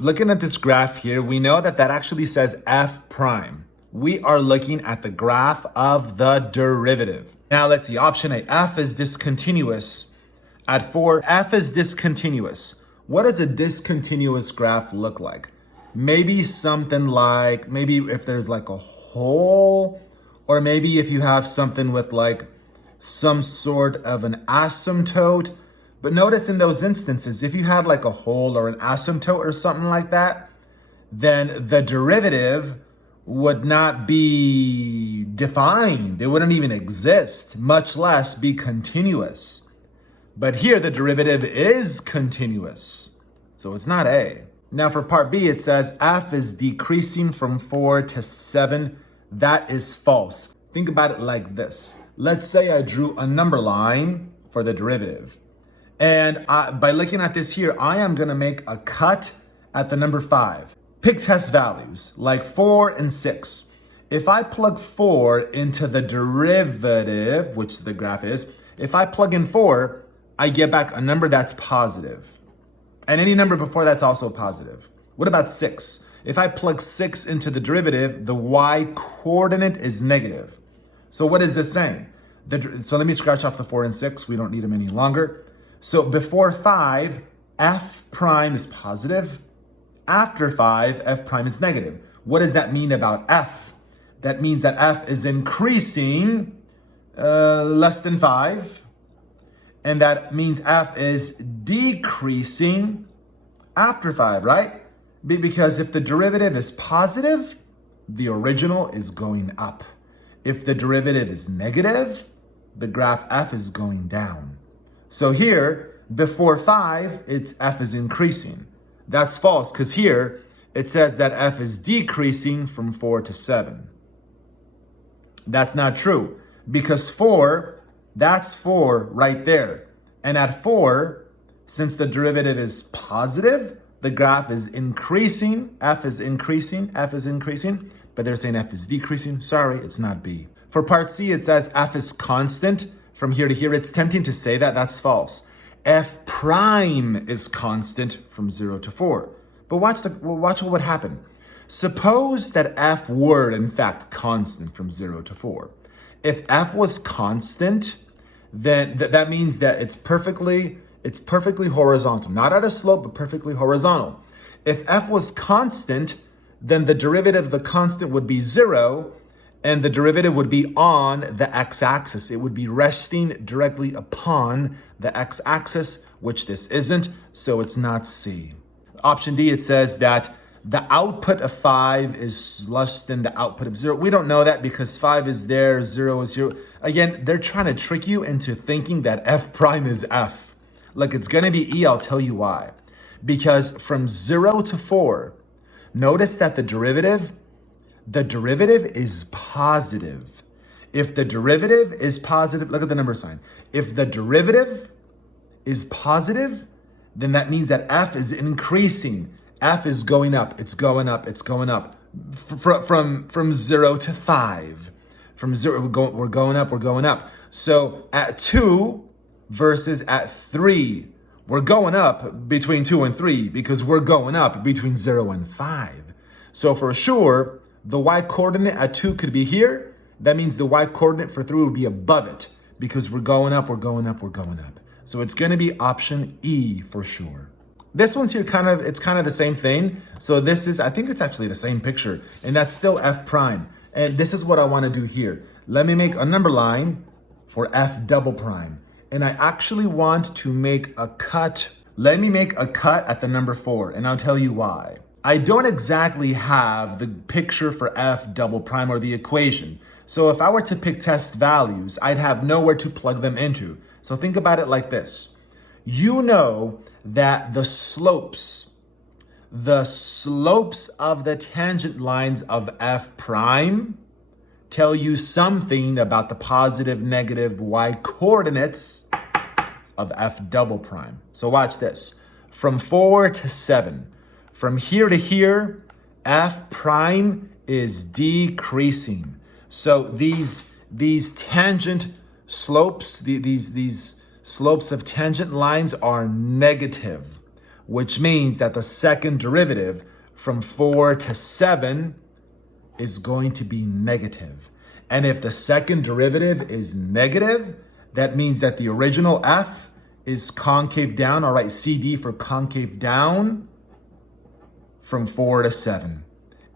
Looking at this graph here, we know that that actually says f prime. We are looking at the graph of the derivative. Now let's see, option A, f is discontinuous at 4. F is discontinuous. What does a discontinuous graph look like? Maybe something like, maybe if there's like a hole, or maybe if you have something with like some sort of an asymptote. But notice in those instances, if you had like a hole or an asymptote or something like that, then the derivative would not be defined. It wouldn't even exist, much less be continuous. But here the derivative is continuous, so it's not A. Now for part B, it says f is decreasing from 4 to 7. That is false. Think about it like this. Let's say I drew a number line for the derivative. And by looking at this here, I am going to make a cut at the number 5. Pick test values like 4 and 6. If I plug 4 into the derivative, which the graph is, if I plug in 4, I get back a number that's positive. And any number before that's also positive. What about 6? If I plug 6 into the derivative, the y coordinate is negative. So what is this saying? So let me scratch off the 4 and 6. We don't need them any longer. So before 5, f prime is positive. After 5, f prime is negative. What does that mean about f? That means that f is increasing less than 5. And that means f is decreasing after 5, right? Because if the derivative is positive, the original is going up. If the derivative is negative, the graph f is going down. So here, before 5, it's f is increasing. That's false, because here, it says that f is decreasing from 4 to 7. That's not true, because 4, that's 4 right there. And at 4, since the derivative is positive, the graph is increasing, f is increasing, f is increasing, but they're saying f is decreasing. Sorry, it's not B. For part C, it says f is constant. From here to here, it's tempting to say that. That's false. F prime is constant from 0 to 4. But watch what would happen. Suppose that f were, in fact, constant from 0 to 4. If f was constant, then that means that it's perfectly horizontal. Not at a slope, but perfectly horizontal. If f was constant, then the derivative of the constant would be 0, and the derivative would be on the x-axis. It would be resting directly upon the x-axis, which this isn't, so it's not C. Option D, it says that the output of 5 is less than the output of 0. We don't know that because 5 is there, 0 is 0. Again, they're trying to trick you into thinking that f prime is f. Look, it's going to be E, I'll tell you why. Because from 0 to 4, notice that the derivative is positive. If the derivative is positive, look at the number sign. If the derivative is positive, then that means that f is increasing. F is going up, it's going up, it's going up. From 0 to 5. From 0, we're going up, we're going up. So at 2 versus at 3, we're going up between 2 and 3 because we're going up between 0 and 5. So for sure, the y coordinate at 2 could be here. That means the y coordinate for 3 would be above it because we're going up, we're going up, we're going up. So it's going to be option E for sure. This one's here it's kind of the same thing. So this is, I think it's actually the same picture, and that's still f prime. And this is what I want to do here. Let me make a number line for f double prime. And I actually want to make a cut. Let me make a cut at the number 4, and I'll tell you why. I don't exactly have the picture for f double prime or the equation. So if I were to pick test values, I'd have nowhere to plug them into. So think about it like this. You know that the slopes of the tangent lines of f prime tell you something about the positive, negative y coordinates of f double prime. So watch this. From 4 to 7, from here to here, f prime is decreasing. So these tangent slopes, these slopes of tangent lines are negative. which means that the second derivative from 4 to 7 is going to be negative. And if the second derivative is negative, that means that the original f is concave down. I'll write CD for concave down from 4 to 7.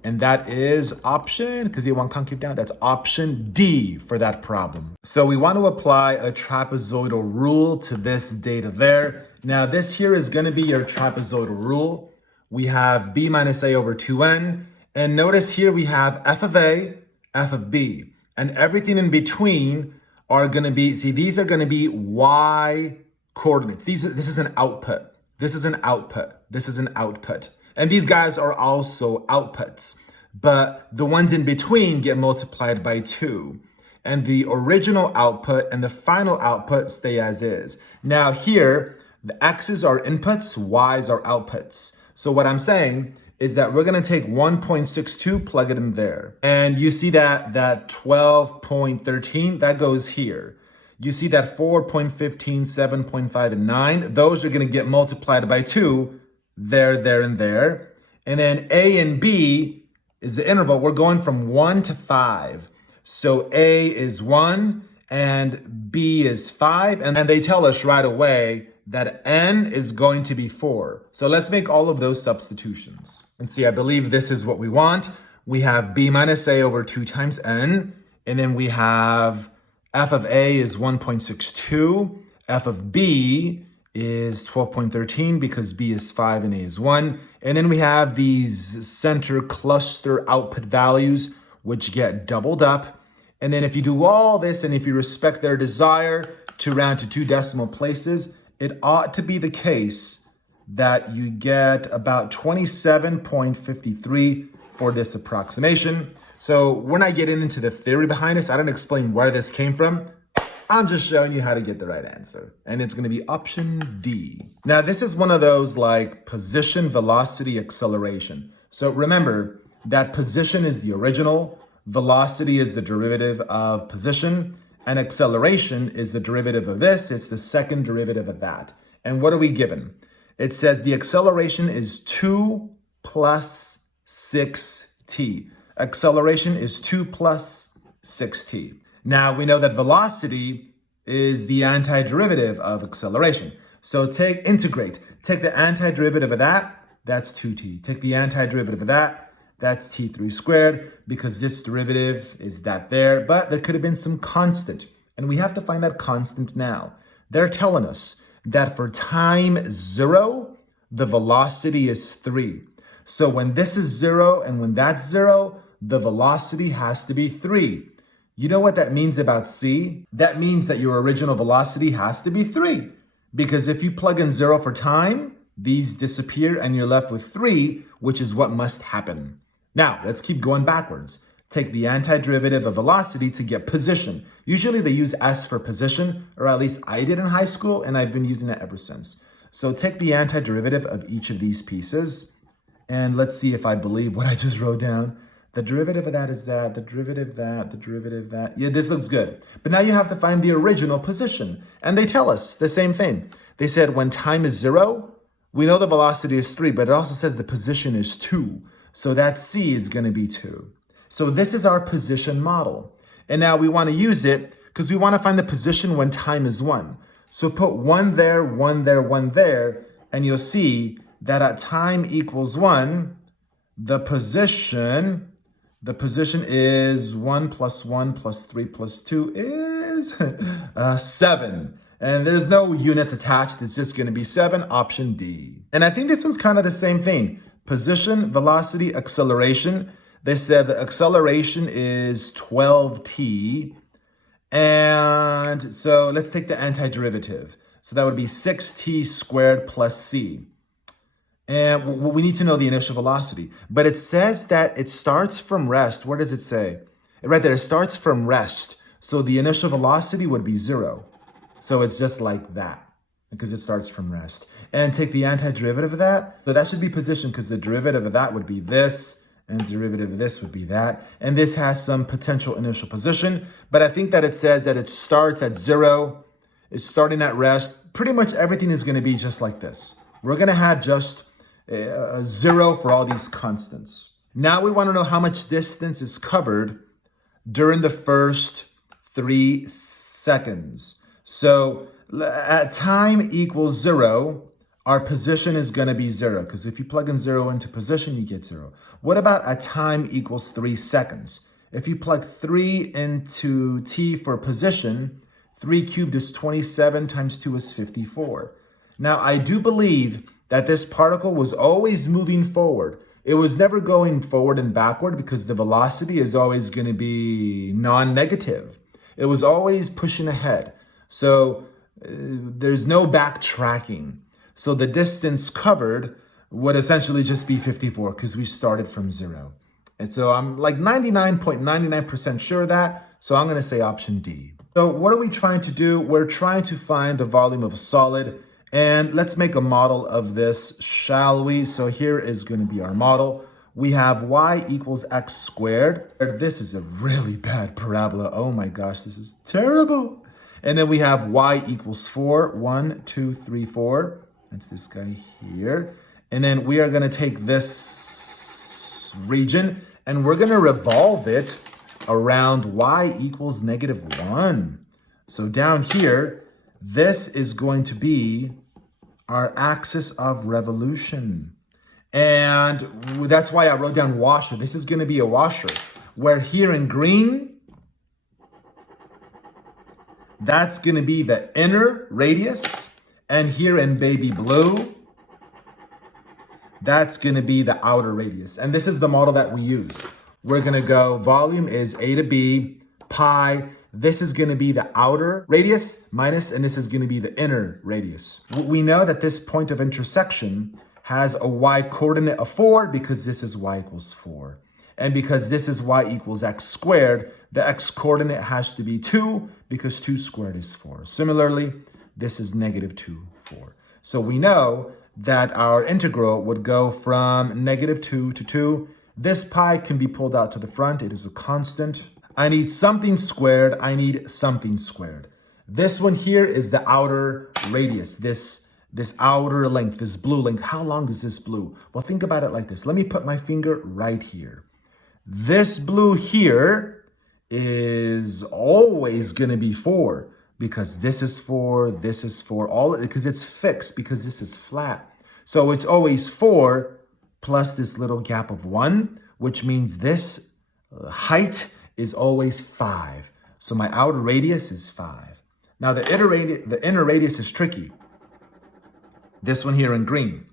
And that is option, because you want concave down, that's option D for that problem. So we want to apply a trapezoidal rule to this data there. Now this here is going to be your trapezoidal rule. We have b minus a over 2n. And notice here we have f of a, f of b. And everything in between are going to be, see, these are going to be y coordinates. This is an output. This is an output. This is an output. And these guys are also outputs, but the ones in between get multiplied by 2. And the original output and the final output stay as is. Now here, the x's are inputs, y's are outputs. So what I'm saying is that we're gonna take 1.62, plug it in there. And you see that 12.13, that goes here. You see that 4.15, 7.5, and 9, those are gonna get multiplied by 2, there, and there. And then A and B is the interval. We're going from 1 to 5. So A is 1 and B is 5. And they tell us right away that N is going to be 4. So let's make all of those substitutions. And see, I believe this is what we want. We have B minus A over 2 times N. And then we have f of A is 1.62. F of B is 12.13 because B is 5 and A is 1. And then we have these center cluster output values, which get doubled up. And then if you do all this, and if you respect their desire to round to 2 decimal places, it ought to be the case that you get about 27.53 for this approximation. So we're not getting into the theory behind this. I don't explain where this came from. I'm just showing you how to get the right answer. And it's gonna be option D. Now, this is one of those like position, velocity, acceleration. So remember that position is the original, velocity is the derivative of position, and acceleration is the derivative of this. It's the second derivative of that. And what are we given? It says the acceleration is 2 plus 6t. Acceleration is 2 plus 6t. Now we know that velocity is the antiderivative of acceleration. So integrate. Take the antiderivative of that, that's 2t. Take the antiderivative of that, that's t3 squared, because this derivative is that there, but there could have been some constant. And we have to find that constant now. They're telling us that for time 0, the velocity is 3. So when this is 0 and when that's 0, the velocity has to be 3. You know what that means about C? That means that your original velocity has to be 3. Because if you plug in 0 for time, these disappear and you're left with 3, which is what must happen. Now, let's keep going backwards. Take the antiderivative of velocity to get position. Usually they use S for position, or at least I did in high school, and I've been using that ever since. So take the antiderivative of each of these pieces, and let's see if I believe what I just wrote down. The derivative of that is that, the derivative of that, the derivative of that. Yeah, this looks good. But now you have to find the original position. And they tell us the same thing. They said when time is 0, we know the velocity is 3, but it also says the position is 2. So that C is going to be 2. So this is our position model. And now we want to use it because we want to find the position when time is 1. So put 1 there, 1 there, 1 there, and you'll see that at time equals 1, the position is 1 plus 1 plus 3 plus 2 is 7. And there's no units attached. It's just going to be 7, option D. And I think this one's kind of the same thing. Position, velocity, acceleration. They said the acceleration is 12t. And so let's take the antiderivative. So that would be 6t squared plus c. And we need to know the initial velocity. But it says that it starts from rest. Where does it say? Right there, it starts from rest. So the initial velocity would be 0. So it's just like that because it starts from rest. And take the antiderivative of that. So that should be position because the derivative of that would be this. And the derivative of this would be that. And this has some potential initial position. But I think that it says that it starts at 0. It's starting at rest. Pretty much everything is going to be just like this. We're going to have just 0 for all these constants. Now we want to know how much distance is covered during the first 3 seconds. So at time equals 0, our position is going to be 0, because if you plug in 0 into position, you get 0. What about at time equals 3 seconds? If you plug 3 into t for position, 3 cubed is 27 times 2 is 54. Now, I do believe that this particle was always moving forward. It was never going forward and backward because the velocity is always going to be non-negative. It was always pushing ahead. So there's no backtracking. So the distance covered would essentially just be 54 because we started from 0. And so I'm like 99.99% sure of that. So I'm going to say option D. So what are we trying to do? We're trying to find the volume of a solid. And let's make a model of this, shall we? So here is going to be our model. We have y equals x squared. This is a really bad parabola. Oh my gosh, this is terrible. And then we have y equals 4. 1, 2, 3, 4. That's this guy here. And then we are going to take this region and we're going to revolve it around y equals -1. So down here, this is going to be our axis of revolution. And that's why I wrote down washer. This is going to be a washer. Where here in green, that's going to be the inner radius. And here in baby blue, that's going to be the outer radius. And this is the model that we use. We're going to go, volume is a to b, pi. This is going to be the outer radius minus, and this is going to be the inner radius. We know that this point of intersection has a y coordinate of 4 because this is y equals 4. And because this is y equals x squared, the x coordinate has to be 2 because 2 squared is 4. Similarly, this is -2, 4. So we know that our integral would go from -2 to 2. This pi can be pulled out to the front. It is a constant. I need something squared. I need something squared. This one here is the outer radius, this outer length, this blue length. How long is this blue? Well, think about it like this. Let me put my finger right here. This blue here is always going to be 4 because this is 4, this is 4, all because it's fixed because this is flat. So it's always 4 plus this little gap of 1, which means this height is always 5. So my outer radius is 5. Now the inner radius is tricky. This one here in green,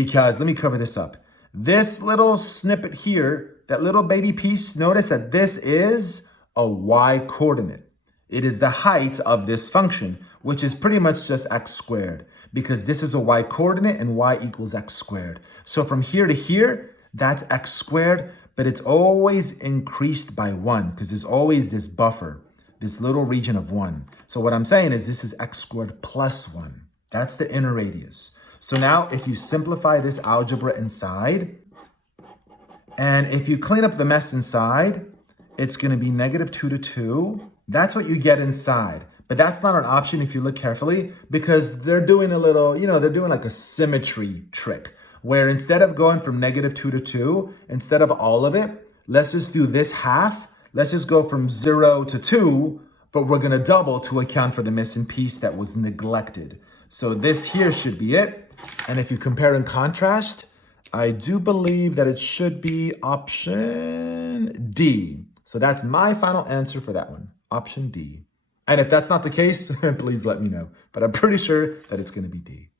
because let me cover this up. This little snippet here, that little baby piece, notice that this is a y coordinate. It is the height of this function, which is pretty much just x squared, because this is a y coordinate and y equals x squared. So from here to here, that's x squared, but it's always increased by 1 because there's always this buffer, this little region of 1. So what I'm saying is this is x squared plus 1. That's the inner radius. So now if you simplify this algebra inside, and if you clean up the mess inside, it's going to be -2 to 2. That's what you get inside. But that's not an option if you look carefully, because they're doing a little, they're doing like a symmetry trick, where instead of going from -2 to 2, instead of all of it, let's just do this half. Let's just go from 0 to 2, but we're going to double to account for the missing piece that was neglected. So this here should be it. And if you compare and contrast, I do believe that it should be option D. So that's my final answer for that one, option D. And if that's not the case, please let me know. But I'm pretty sure that it's going to be D.